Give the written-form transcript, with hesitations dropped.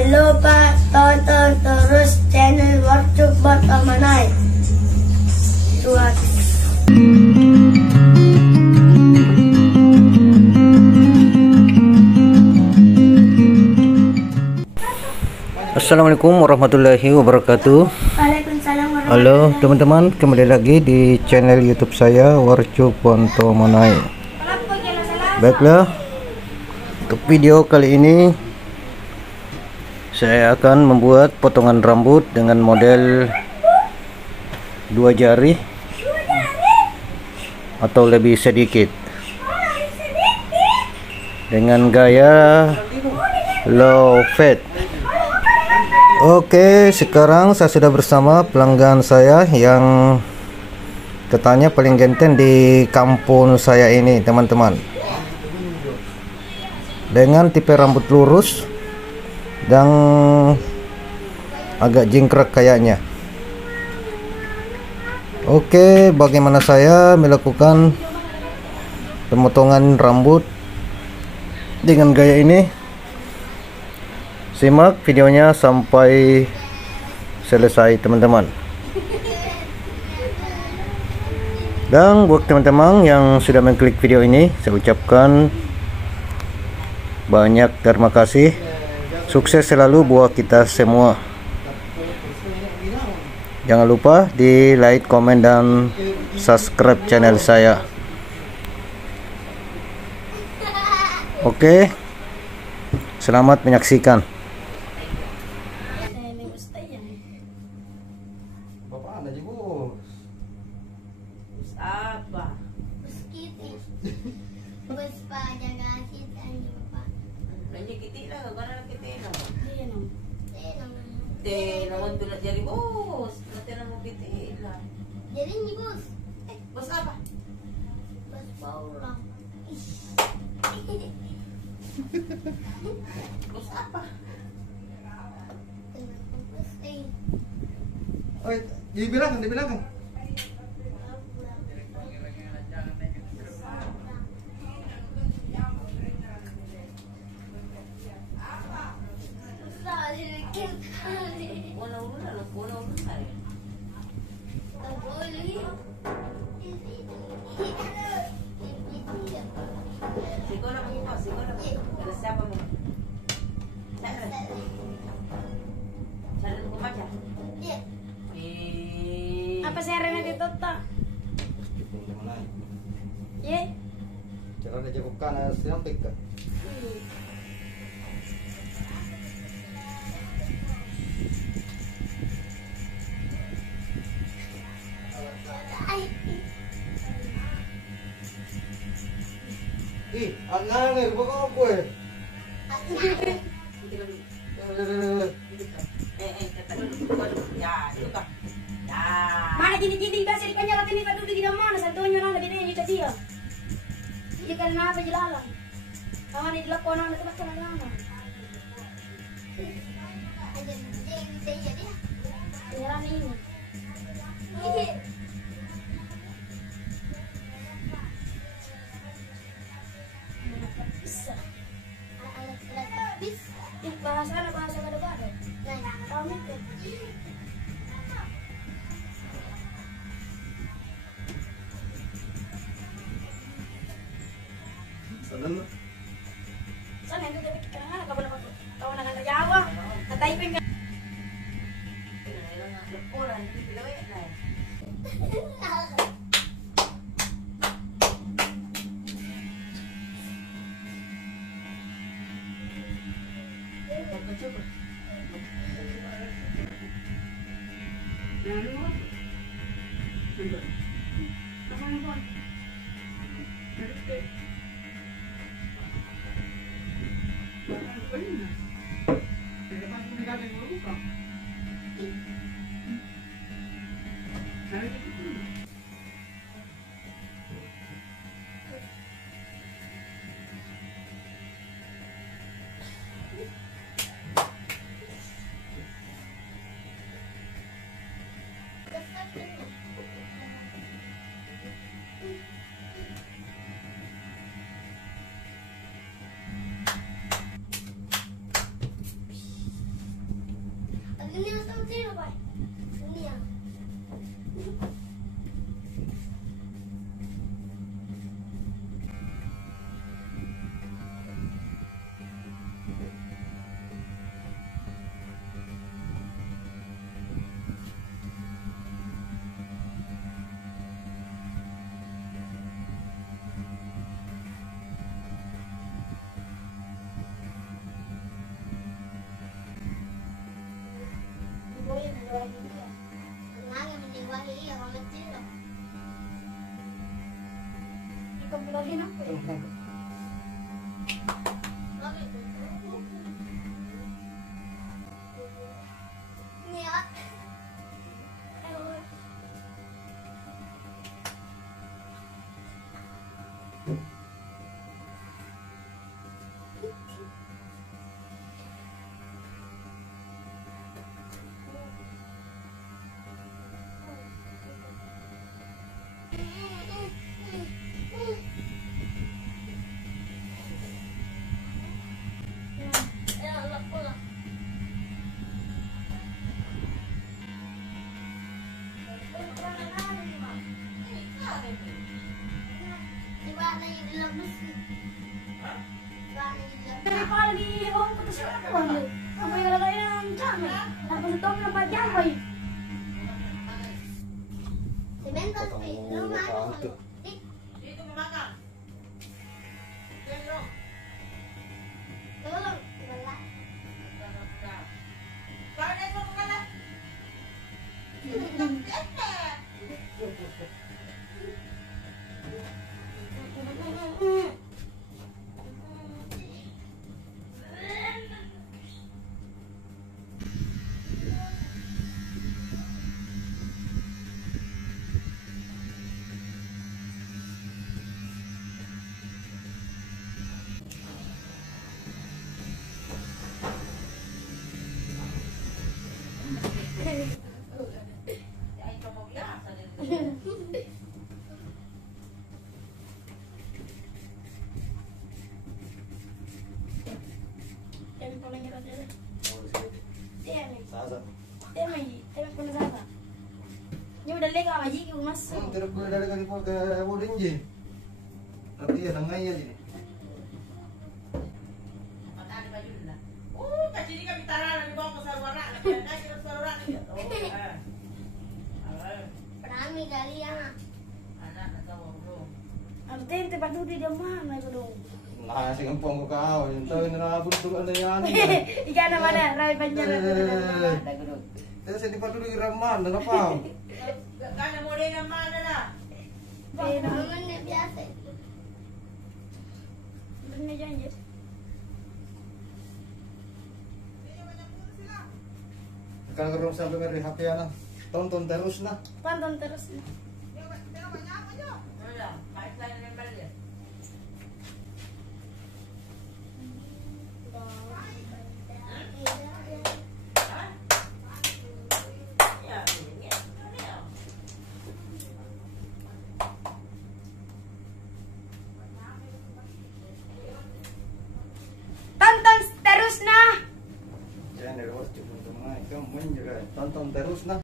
Jangan lupa tonton terus channel Workshop Botomanai. Cuat. Assalamualaikum warahmatullahi wabarakatuh. Waalaikumsalam warahmatullahi. Halo teman-teman, kembali lagi di channel YouTube saya Workshop Botomanai. Baiklah, untuk video kali ini saya akan membuat potongan rambut dengan model 2 jari atau lebih sedikit dengan gaya low fade. Oke, sekarang saya sudah bersama pelanggan saya yang katanya paling ganteng di kampung saya ini, teman-teman. Dengan tipe rambut lurus dan agak jingkrak kayaknya. Oke, bagaimana saya melakukan pemotongan rambut dengan gaya ini? Simak videonya sampai selesai, teman-teman. Dan buat teman-teman yang sudah mengklik video ini, saya ucapkan banyak terima kasih. Sukses selalu buat kita semua. Jangan lupa di like, komen, dan subscribe channel saya. Oke, selamat menyaksikan. Bapak Anda aja, Bos. Bus apa? Bus kiti. Bus Pak, jaga kita ini Bapak. Belanja kita lah, karena kita lah. Iya Namun tu nak jadi bos. Nanti nak mau kita lah. Jadi ini bos. Bos apa? Bus pulang. Bos apa? Bus ini. Oh, dibilangkan. Una saya. Sekolah mau sekolah. Ada siapa mau? Cara membaca. Apa sih Rena di Toto? Ye? Cara ada jagokan sampai ke. Anak bukan apa ya? Ya, itu kah? Ya. Mana jinting biasa di kanya latini kadu di mana santonyo nang lebih ini tadi ya. Jadi karena apa jelalang? Kawan di lakon nang tempat kana lama. Ada jadi. Jalan ini. Bisa. Bahasa gado-gado. Nah, kamu itu. Sana itu tapi karena kapan tahu nak Jawa, Taiping. Orang di Pilawet lah. Coba. Ini yang sama sini, Pak. Ini yang. Ikaw ako eh. Niat. Daripada di bawah putus apa nih? Apa yang lagi yang cami? Apa setong yang panjang boy? Sebentar sih, rumah itu. Dito kumakan. Dito. Tolong, wala. Kaya mo kala. Ay, kamu biasa din. Yang paling nyerah dulu. Dia nih, Sasa. dia lagi, dia pun sana. Ini udah lega aja ke masuk. Tidak boleh dari kali pun ke boarding je. Nanti ya nangai ya ini. Matali baju na. Kaciri ka bitara ni bawang sa wara. Kaya sa wara ni. Perami kali ya. Anak na tawo bro. Artinya tempat duduk di mana itu dong? Nah, si kampung ko kau. Ito na buntul ano yan. Ikan mana? Rai banjar. Ada guru. Kaya sa di pa tuloy raman, na pa. Kana mo rin ang mana na. Naman na biasa. Bener janji. Kalau gerong sampai ngeri HP na. Tonton terus na. Tonton terus. Wala, kahit lang ng bali. Ha? Ya, ya. Tonton terus nah. Channel Worship untuk tonton terus na.